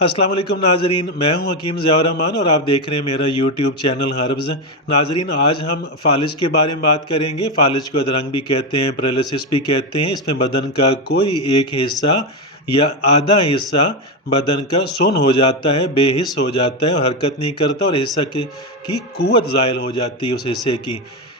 السلام علیکم ناظرین، میں ہوں حکیم ضیاء الرحمان اور آپ دیکھ رہے ہیں میرا یوٹیوب چینل ہربز۔ ناظرین، آج ہم فالج کے بارے میں بات کریں گے۔ فالج کو ادرنگ بھی کہتے ہیں، پیرالسس بھی کہتے ہیں۔ اس میں بدن کا کوئی ایک حصہ یا آدھا حصہ بدن کا سن ہو جاتا ہے، بے حس ہو جاتا ہے اور حرکت نہیں کرتا، اور حصہ کی قوت زائل ہو جاتی ہے اس حصے کی۔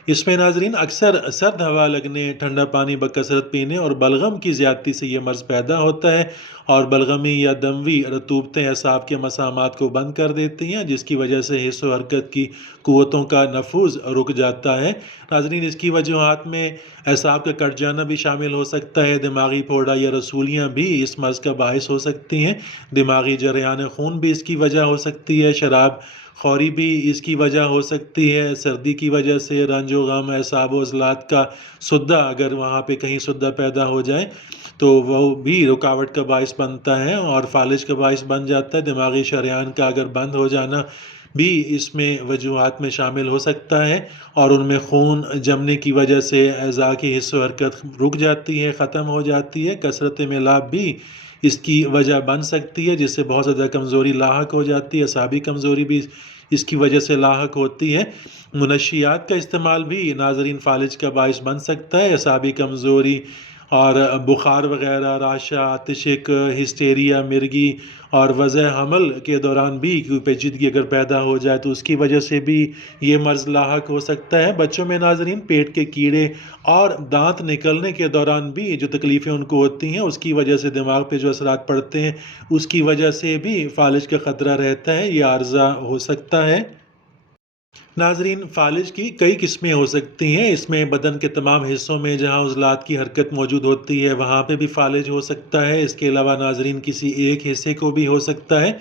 اس میں ناظرین اکثر سرد ہوا لگنے، ٹھنڈا پانی بکثرت پینے اور بلغم کی زیادتی سے یہ مرض پیدا ہوتا ہے، اور بلغمی یا دموی رطوبتیں اعصاب کے مسامات کو بند کر دیتی ہیں، جس کی وجہ سے حس و حرکت کی قوتوں کا نفوذ رک جاتا ہے۔ ناظرین، اس کی وجوہات میں اعصاب کا کٹ جانا بھی شامل ہو سکتا ہے، دماغی پھوڑا یا رسولیاں بھی اس مرض کا باعث ہو سکتی ہیں، دماغی جریان خون بھی اس کی وجہ ہو سکتی ہے، شراب خوری بھی اس کی وجہ ہو سکتی ہے، سردی کی وجہ سے رنج و غم، اعصاب و عضلات کا سدہ، اگر وہاں پہ کہیں سدہ پیدا ہو جائے تو وہ بھی رکاوٹ کا باعث بنتا ہے اور فالج کا باعث بن جاتا ہے۔ دماغی شریان کا اگر بند ہو جانا بھی اس میں وجوہات میں شامل ہو سکتا ہے، اور ان میں خون جمنے کی وجہ سے اعضاء کی حس و حرکت رک جاتی ہے، ختم ہو جاتی ہے۔ کثرت میلاب بھی اس کی وجہ بن سکتی ہے، جس سے بہت زیادہ کمزوری لاحق ہو جاتی ہے، اعصابی کمزوری بھی اس کی وجہ سے لاحق ہوتی ہے۔ منشیات کا استعمال بھی ناظرین فالج کا باعث بن سکتا ہے، اعصابی کمزوری اور بخار وغیرہ، راشا، آتشک، ہسٹیریا، مرگی، اور وضع حمل کے دوران بھی کوئی پیچیدگی اگر پیدا ہو جائے تو اس کی وجہ سے بھی یہ مرض لاحق ہو سکتا ہے۔ بچوں میں ناظرین پیٹ کے کیڑے اور دانت نکلنے کے دوران بھی جو تکلیفیں ان کو ہوتی ہیں، اس کی وجہ سے دماغ پہ جو اثرات پڑتے ہیں، اس کی وجہ سے بھی فالج کا خطرہ رہتا ہے، یہ عارضہ ہو سکتا ہے۔ ناظرین، فالج کی کئی قسمیں ہو سکتی ہیں۔ اس میں بدن کے تمام حصوں میں جہاں عضلات کی حرکت موجود ہوتی ہے وہاں پہ بھی فالج ہو سکتا ہے۔ اس کے علاوہ ناظرین کسی ایک حصے کو بھی ہو سکتا ہے۔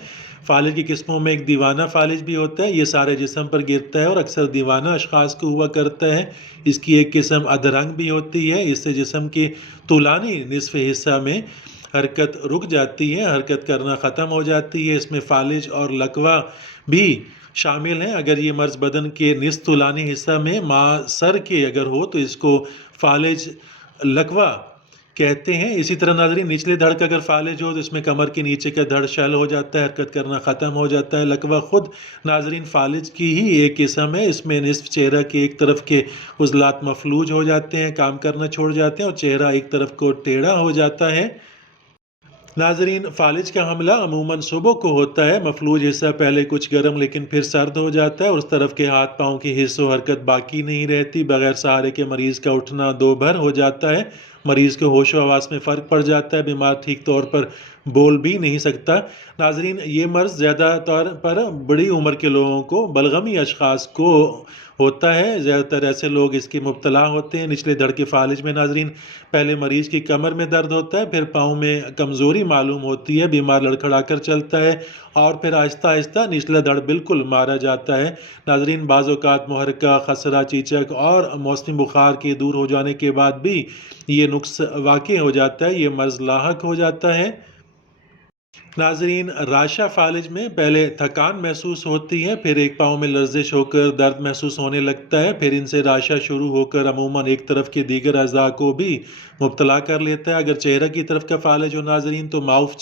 فالج کی قسموں میں ایک دیوانہ فالج بھی ہوتا ہے، یہ سارے جسم پر گرتا ہے اور اکثر دیوانہ اشخاص کو ہوا کرتا ہے۔ اس کی ایک قسم ادرنگ بھی ہوتی ہے، اس سے جسم کے طولانی نصف حصہ میں حرکت رک جاتی ہے، حرکت کرنا ختم ہو جاتی ہے۔ اس میں فالج اور لکوہ بھی شامل ہیں۔ اگر یہ مرض بدن کے نصف طولانی حصہ میں سر کے اگر ہو تو اس کو فالج لکوہ کہتے ہیں۔ اسی طرح ناظرین نچلے دھڑ کا اگر فالج ہو تو اس میں کمر کے نیچے کا دھڑ شل ہو جاتا ہے، حرکت کرنا ختم ہو جاتا ہے۔ لکوہ خود ناظرین فالج کی ہی ایک قسم ہے، اس میں نصف چہرہ کے ایک طرف کے عضلات مفلوج ہو جاتے ہیں، کام کرنا چھوڑ جاتے ہیں اور چہرہ ایک طرف کو ٹیڑھا ہو جاتا ہے۔ ناظرین، فالج کا حملہ عموماً صبح کو ہوتا ہے۔ مفلوج حصہ پہلے کچھ گرم لیکن پھر سرد ہو جاتا ہے اور اس طرف کے ہاتھ پاؤں کی حس و حرکت باقی نہیں رہتی۔ بغیر سہارے کے مریض کا اٹھنا دو بھر ہو جاتا ہے، مریض کو ہوش و حواس میں فرق پڑ جاتا ہے، بیمار ٹھیک طور پر بول بھی نہیں سکتا۔ ناظرین، یہ مرض زیادہ طور پر بڑی عمر کے لوگوں کو، بلغمی اشخاص کو ہوتا ہے، زیادہ تر ایسے لوگ اس کے مبتلا ہوتے ہیں۔ نچلے دھڑ کے فالج میں ناظرین پہلے مریض کی کمر میں درد ہوتا ہے، پھر پاؤں میں کمزوری معلوم ہوتی ہے، بیمار لڑکھڑا کر چلتا ہے اور پھر آہستہ آہستہ نچلا دھڑ بالکل مارا جاتا ہے۔ ناظرین، بعض اوقات محرکہ، خسرہ، چیچک اور موسمی بخار کے دور ہو جانے کے بعد بھی یہ نقص واقع ہو جاتا ہے، یہ مرض لاحق ہو جاتا ہے۔ ناظرین، راشا فالج میں پہلے تھکان محسوس ہوتی ہے، پھر ایک پاؤں میں لرزش ہو کر درد محسوس ہونے لگتا ہے، پھر ان سے راشا شروع ہو کر عموماً ایک طرف کے دیگر اعضاء کو بھی مبتلا کر لیتا ہے۔ اگر چہرہ کی طرف کا فالج ہو ناظرین تو معاف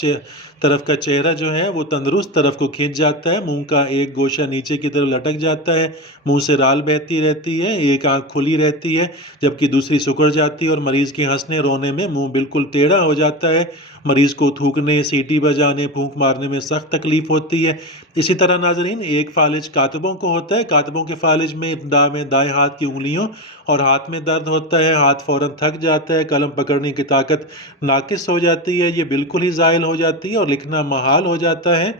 طرف کا چہرہ جو ہے وہ تندرست طرف کو کھنچ جاتا ہے، منہ کا ایک گوشہ نیچے کی طرف لٹک جاتا ہے، منہ سے رال بہتی رہتی ہے، ایک آنکھ کھلی رہتی ہے جبکہ دوسری سکڑ جاتی ہے اور مریض کے ہنسنے رونے میں منہ بالکل ٹیڑھا ہو جاتا ہے۔ مریض کو تھوکنے، سیٹی بجانے، پھونک مارنے میں سخت تکلیف ہوتی ہے۔ اسی طرح ناظرین ایک فالج کاتبوں کو ہوتا ہے۔ کاتبوں کے فالج میں ابتدا میں دائیں ہاتھ کی انگلیوں اور ہاتھ میں درد ہوتا ہے، ہاتھ فوراً تھک جاتا ہے، قلم پکڑنے کی طاقت ناقص ہو جاتی ہے، یہ بالکل ہی زائل ہو جاتی ہے اور لکھنا محال ہو جاتا ہے۔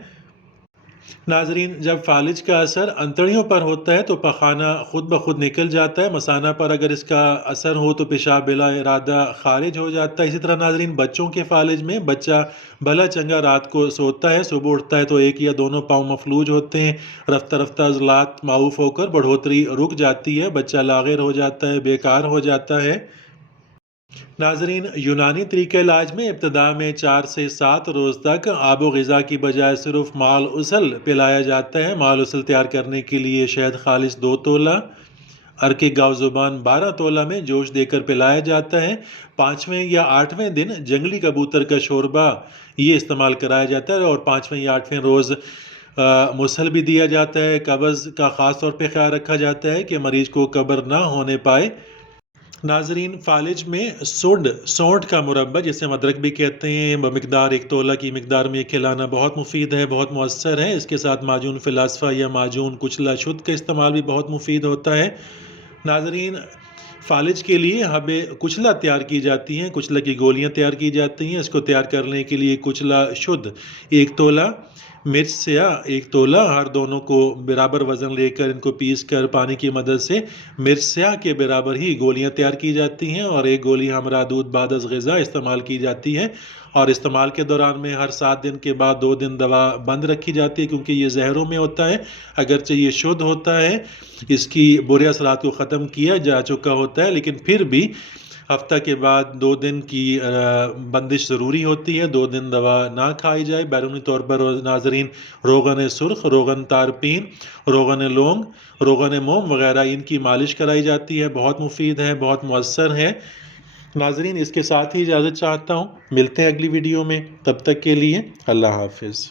ناظرین، جب فالج کا اثر انتڑیوں پر ہوتا ہے تو پخانہ خود بخود نکل جاتا ہے، مثانہ پر اگر اس کا اثر ہو تو پیشاب بلا ارادہ خارج ہو جاتا ہے۔ اسی طرح ناظرین بچوں کے فالج میں بچہ بھلا چنگا رات کو سوتا ہے، صبح اٹھتا ہے تو ایک یا دونوں پاؤں مفلوج ہوتے ہیں، رفتہ رفتہ عضلات معوف ہو کر بڑھوتری رک جاتی ہے، بچہ لاغر ہو جاتا ہے، بیکار ہو جاتا ہے۔ ناظرین، یونانی طریقہ علاج میں ابتدا میں 4 سے 7 روز تک آب و غذا کی بجائے صرف مال اصل پلایا جاتا ہے۔ مال اصل تیار کرنے کے لیے شہد خالص 2 تولہ عرق گاو زبان 12 تولہ میں جوش دے کر پلایا جاتا ہے۔ 5ویں یا 8ویں دن جنگلی کبوتر کا شوربہ یہ استعمال کرایا جاتا ہے، اور 5ویں یا 8ویں روز مسحل بھی دیا جاتا ہے۔ قبض کا خاص طور پہ خیال رکھا جاتا ہے کہ مریض کو قبر نہ ہونے پائے۔ ناظرین، فالج میں سونڈ کا مربع جسے ہم ادرک بھی کہتے ہیں بمقدار 1 تولہ کی مقدار میں کھلانا بہت مفید ہے، بہت مؤثر ہے۔ اس کے ساتھ معجون فلاسفہ یا معجون کچلا شدھ کا استعمال بھی بہت مفید ہوتا ہے۔ ناظرین، فالج کے لیے حبے کچلا تیار کی جاتی ہیں، کچلا کی گولیاں تیار کی جاتی ہیں۔ اس کو تیار کرنے کے لیے کچلا شدھ 1 تولہ، مرچ سیاہ 1 تولہ، ہر دونوں کو برابر وزن لے کر ان کو پیس کر پانی کی مدد سے مرچ سیاہ کے برابر ہی گولیاں تیار کی جاتی ہیں، اور 1 گولی ہمراہ دودھ بعد از غذا استعمال کی جاتی ہے، اور استعمال کے دوران میں ہر 7 دن کے بعد 2 دن دوا بند رکھی جاتی ہے، کیونکہ یہ زہروں میں ہوتا ہے۔ اگرچہ یہ شدھ ہوتا ہے، اس کی برے اثرات کو ختم کیا جا چکا ہوتا ہے، لیکن پھر بھی ہفتہ کے بعد 2 دن کی بندش ضروری ہوتی ہے، 2 دن دوا نہ کھائی جائے۔ بیرونی طور پر ناظرین، روغن سرخ، روغن تارپین، روغن لونگ، روغن موم وغیرہ ان کی مالش کرائی جاتی ہے، بہت مفید ہے، بہت مؤثر ہے۔ ناظرین، اس کے ساتھ ہی اجازت چاہتا ہوں، ملتے ہیں اگلی ویڈیو میں، تب تک کے لیے اللہ حافظ۔